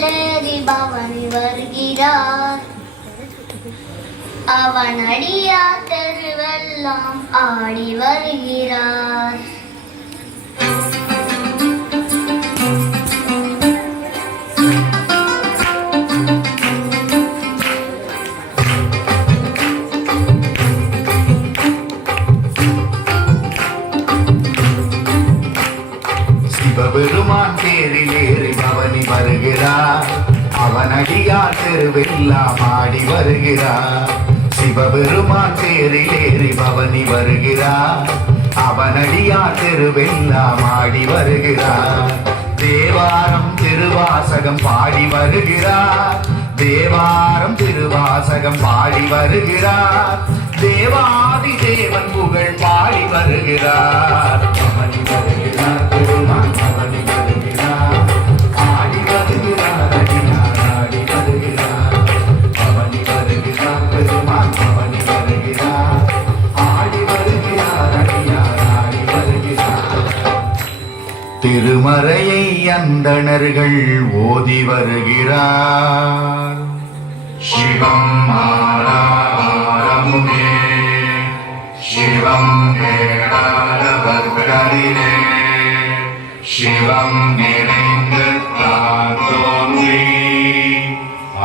பவனி வருகிறார். அவன் அடியா தெருவெல்லாம் ஆடி வருகிறார். சிவபெருமான் தேரில் ஏறி பவனி வருகிறார். அவன் அடியார் தெருவெல்லாம் ஆடி வருகிறார். சிவபெருமான் தேரில் ஏறி பவனி வருகிறார். அவன் அடியார் தெருவெல்லாம் ஆடி வருகிறார். தேவாரம் திருவாசகம் பாடி வருகிறார். தேவாரம் திருவாசகம் பாடி வருகிறார். தேவாதி தேவன் புகழ் பாடி வருகிறார். பவனி வருகிறார் பெருமான் பவனி வருகிறார். ஆடி வருகிறார் அடியார் ஆடி வருகிறார். பவனி வருகிறார் பெருமான் பவனி வருகிறார். ஆடி வருகிறார் அடியார் ஆடி வருகிறார். திருமறையை அந்தணர்கள் ஓதி வருகிறார். சிவம் ஆராரமுமே சிவம் கேளாதவர்களிலே சிவம் நிறைந்து தான் தோன்றி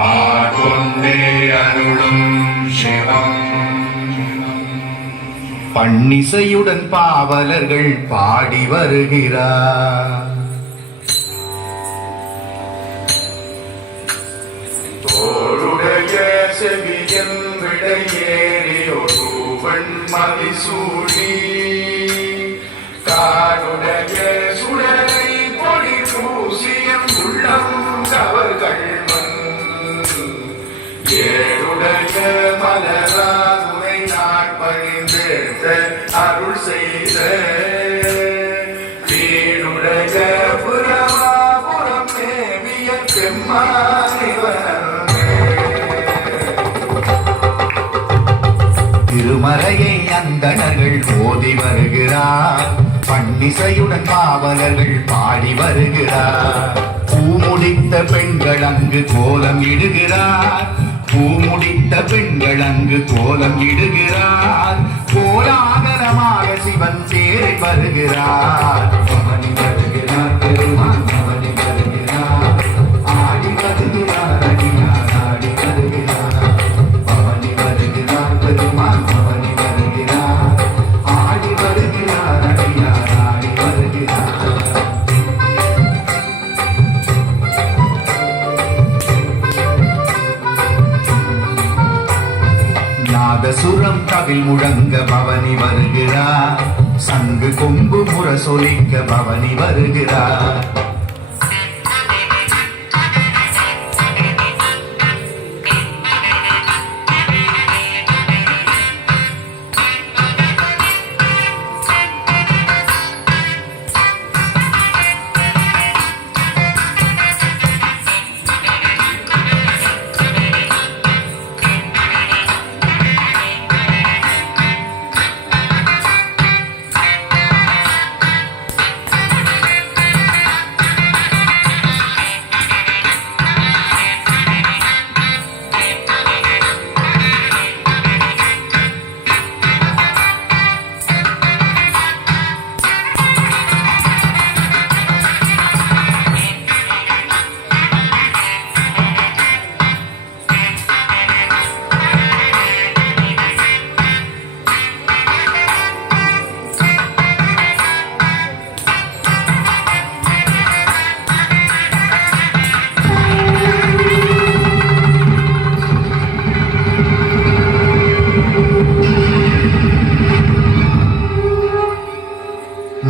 ஆட்கொண்டே அருளும் சிவம். பன்னிசையுடன் பாவலர்கள் பாடி வருகிறார். தோளுடைய செவியன் விடையேறியொருவன் மதிசூடி காடுடைய சுடரை பொடி பூசியம் உள்ளம் கவர்கள் ஏழுடைய மலராதுரை நாட்பழிந்து அருள் செய்த வீடுடைய புறமாபுரம் தேவிய பெம்மானிவன். திருமறையை அந்தணர்கள் ஓதி வருகிறார். பன்னிசையுடன் பாவலர்கள் பாடி வருகிறார். பூமுடித்த பெண்கள் அங்கு கோலம் இடுகிறார். பூமுடித்த பெண்கள் அங்கு கோலம் இடுகிறார். கோலாகலமாக சிவன் தேரை வருகிறார். பவனி வருகிறார் பெருமான் பவனி வருகிறார். ஆடி வருகிறார் அடியார் ஆடி வருகிறார். பவனி வருகிறார் பெருமான் பவனி வருகிறார். ஆடி வருகிறார் அடியார் ஆடி வருகிறார். நாதசுரம் கவில் முழங்க பவனி வருகிறார். சங்கு கொம்பு முரசொலிக்க பவனி வருகிறார்.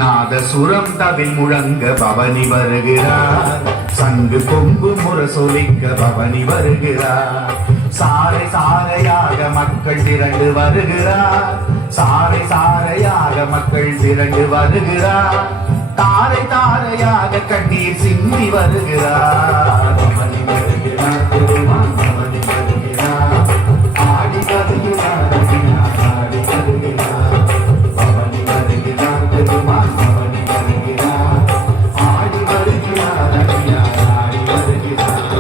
நாதசுரம் தவில் முழங்க பவனி வருகிறார். சங்கு கொம்பு முரசொலிக்க பவனி வருகிறார். சாறை சாறையாக மக்கள் திரண்டு வருகிறார். சாறை சாறையாக மக்கள் திரண்டு வருகிறார். தாரை தாரையாக கண்ணீர் சிந்தி வருகிறார். பவனி வருகிறார் பெருமான் பவனி வருகிறார். ஆடி வருகிறார் ஆடி வருகிறார். பவனி வருகிறார் பெருமான் பவனி வருகிறார். ஆடி வருகிறார் ஆடி வருகிறார்.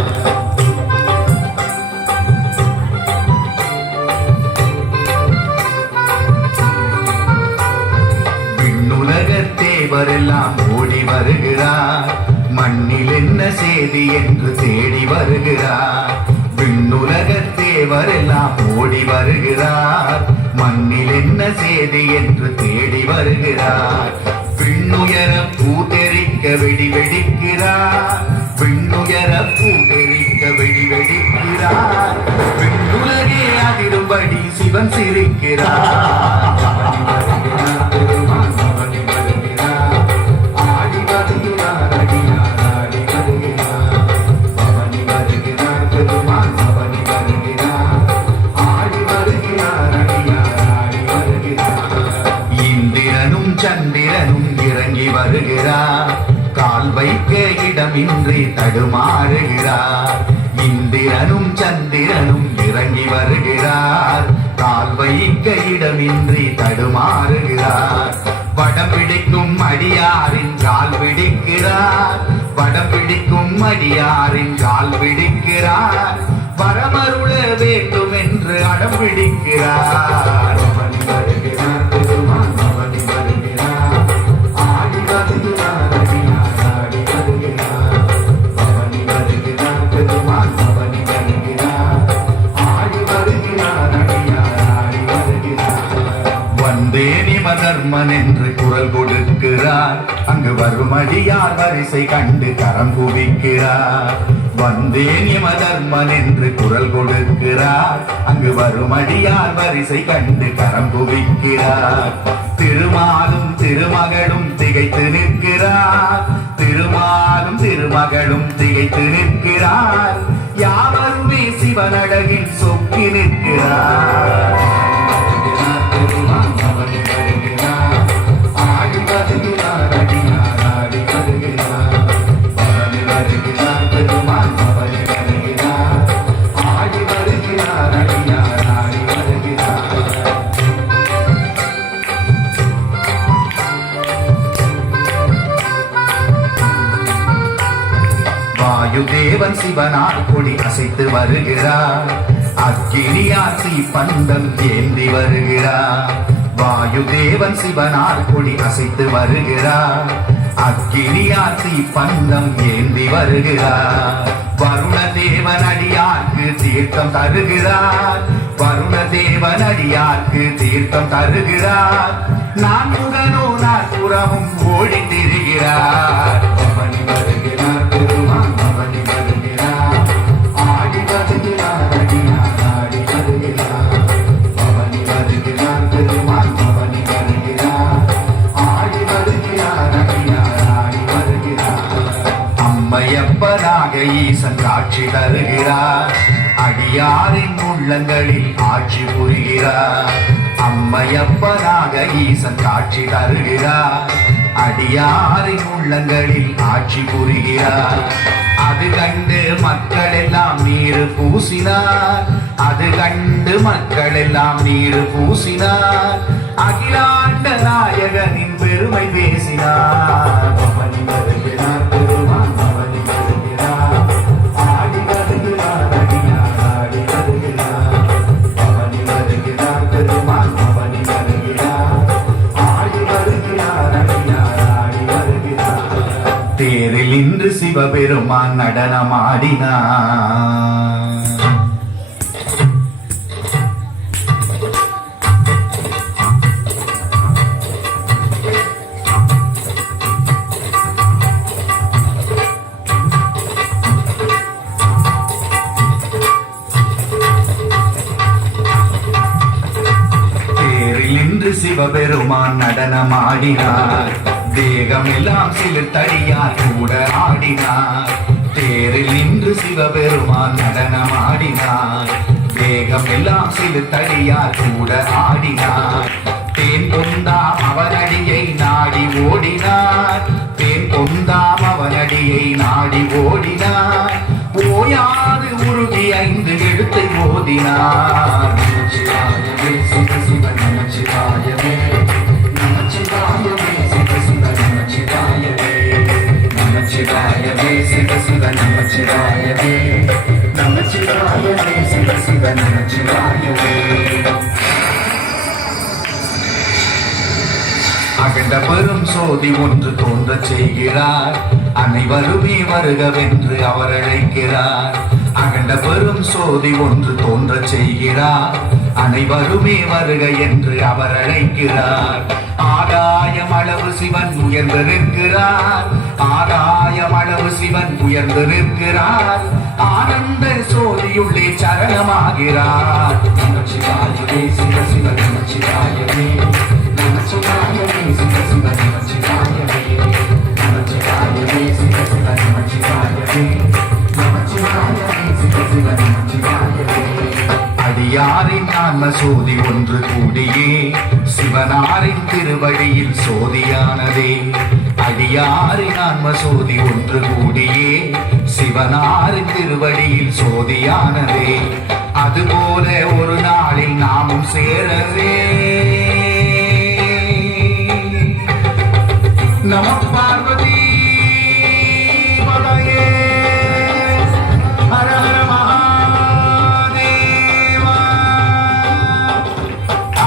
என்று தேடி வருகிறார். விண்ணுலக தேவரெல்லாம் ஓடி வருகிறார். மண்ணில் என்ன செய்தி என்று தேடி வருகிறார். விண்ணுயர பூத்தெரிக்க வெடி வெடிக்கிறார். விண்ணுயர பூத்தெரிக்க வெடி வெடிக்கிறார். விண்ணுலகே அதிரும்படி சிவன் சிரிக்கிறார். சந்திரனும் இறங்கி வருகிறார். கால் வைக்க இடமின்றி தடுமாறுகிறார். இந்திரனும் சந்திரனும் இறங்கி வருகிறார். கால் வைக்க இடமின்றி தடுமாறுகிறார். வடம் பிடிக்கும் அடியாரின் கால் பிடிக்கிறார். வடம் பிடிக்கும் அடியாரின் கால் பிடிக்கிறார். வரமருள வேண்டும் என்று அடம் பிடிக்கிறார். தர்மன் என்று குரல் கொடுக்கிறார். அங்கு வரும் அடியார் வரிசை கண்டு கரம் குவிக்கிறார். வந்தேன் யமதர்மன் என்று குரல் கொடுக்கிறார். அங்கு வரும் அடியார் வரிசை கண்டு கரம் குவிக்கிறார். திருமாலும் திருமகளும் திகைத்து நிற்கிறார். திருமாலும் திருமகளும் திகைத்து நிற்கிறார். யாவருமே சிவனழகில் சொக்கி நிற்கிறார். வாயுதேவன் சிவனார் கொடி அசைத்து வருகிறார். அக்கினியாசி பந்தம் ஏந்தி வருகிறார். வாயுதேவன் சிவனார் கொடி அசைத்து வருகிறார். அக்கினியாசி பந்தம் ஏந்தி வருகிறார். வருண தேவன் அடியார்க்கு தீர்த்தம் தருகிறார். வருண தேவன் அடியார்க்கு தீர்த்தம் தருகிறார். நான் முகனோ நாற்புறமும் ஓடி திரிகிறார். பவனி வருகிறார் பெருமான் பவனி வருகிறார். ஆடி வருகிறார் அடியார் ஆடி வருகிறார். பவனி வருகிறார் பெருமான் பவனி வருகிறார். ஆடி வருகிறார் அடியார் ஆடி வருகிறார். அம்மையப்பனாக ஈசன் காட்சி தருகிறார். அடியாரின் உள்ளங்களில் ஆட்சி புரிகிறார். அம்மையப்பனாக ஈசன் காட்சி தருகிறார். அடியாரின் உள்ளங்களில் ஆட்சி புரிகிறார். அது கண்டு மக்கள் எல்லாம் நீர் பூசினார். அது கண்டு மக்கள் எல்லாம் நீர் பூசினார். அகிலாண்ட நாயகனின் பெருமை பேசினார். பவனி வருகிறார் பெருமான் பவனி வருகிறார். ஆடி வருகிறார் அடியார் ஆடி வருகிறார். பவனி வருகிறார் பெருமான் பவனி வருகிறார். ஆடி வருகிறார் அடியார் ஆடி வருகிறார். தேரில் இன்று சிவபெருமான் நடனமாடினார். சிவபெருமான் நடனமாடினார். தேகமெல்லாம் சிலிர்த்தடியார் கூட ஆடினார். தேரில் நின்று சிவபெருமான் நடனமாடினார். தேகமெல்லாம் சிலிர்த்தடியார் கூட ஆடினார். தேன் பொந்தாம் அவனடியை நாடி ஓடினார். தேன் பொந்தாம் அவனடியை நாடி ஓடினார். ஓயாது உருகி 5 எழுத்தை ஓதினார். நமச்சிவாயவே சிவ சிவ நமச்சிவாயவே. நமச்சிவாயவே சிவ சிவ நமச்சிவாயவே. நமச்சிவாயவே சிவ சிவ நமச்சிவாயவே. நமச்சிவாயவே சிவ சிவ நமச்சிவாயவே. அகண்ட பெரும் சோதி ஒன்று தோன்றச் செய்கிறார், அனைவருமே வருகவென்று அவர் அழைக்கிறார். அகண்ட பெரும் சோதி ஒன்று தோன்றச் செய்கிறார், அனைவருமே வருக என்று அவர் அழைக்கிறார். ஆகாயம் அளவு சிவன் உயர்ந்து நிற்கிறார், ஆகாயம் அளவு சிவன் உயர்ந்து நிற்கிறார். ஆனந்த சோதியுள்ளே சரணமாகிறார். நமச்சிவாயவே சிவ சிவ நமச்சிவாயவே, நமச்சிவாயவே சிவ சிவ நமச்சிவாயவே, நமச்சிவாயவே சிவ சிவ நமச்சிவாயவே, நமச்சிவாயவே சிவ சிவ நமச்சிவாயவே. அடியாரின் ஆன்ம சோதி ஒன்று கூடியே சிவனாரின் திருவடியில் சோதியானதே. அடியாரின் ஆன்ம சோதி ஒன்று கூடியே சிவனாரின் திருவடியில் சோதியானதே. அதுபோல ஒரு நாளில் நாமும் சேரவே. நம பார்வதி பதையே, ஹர ஹர மகாதேவா.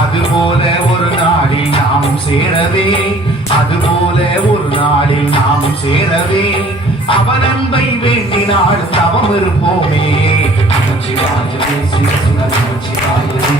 அதுபோல ஒரு நாளில் நாமும் சேரவே, அதுபோல ஒரு நாளில் நாமும் சேரவே. அவன் அன்பை வேண்டினால் தவம் இருப்போமே. நமச்சிவாயவே சிவ சிவ நமச்சிவாயவே.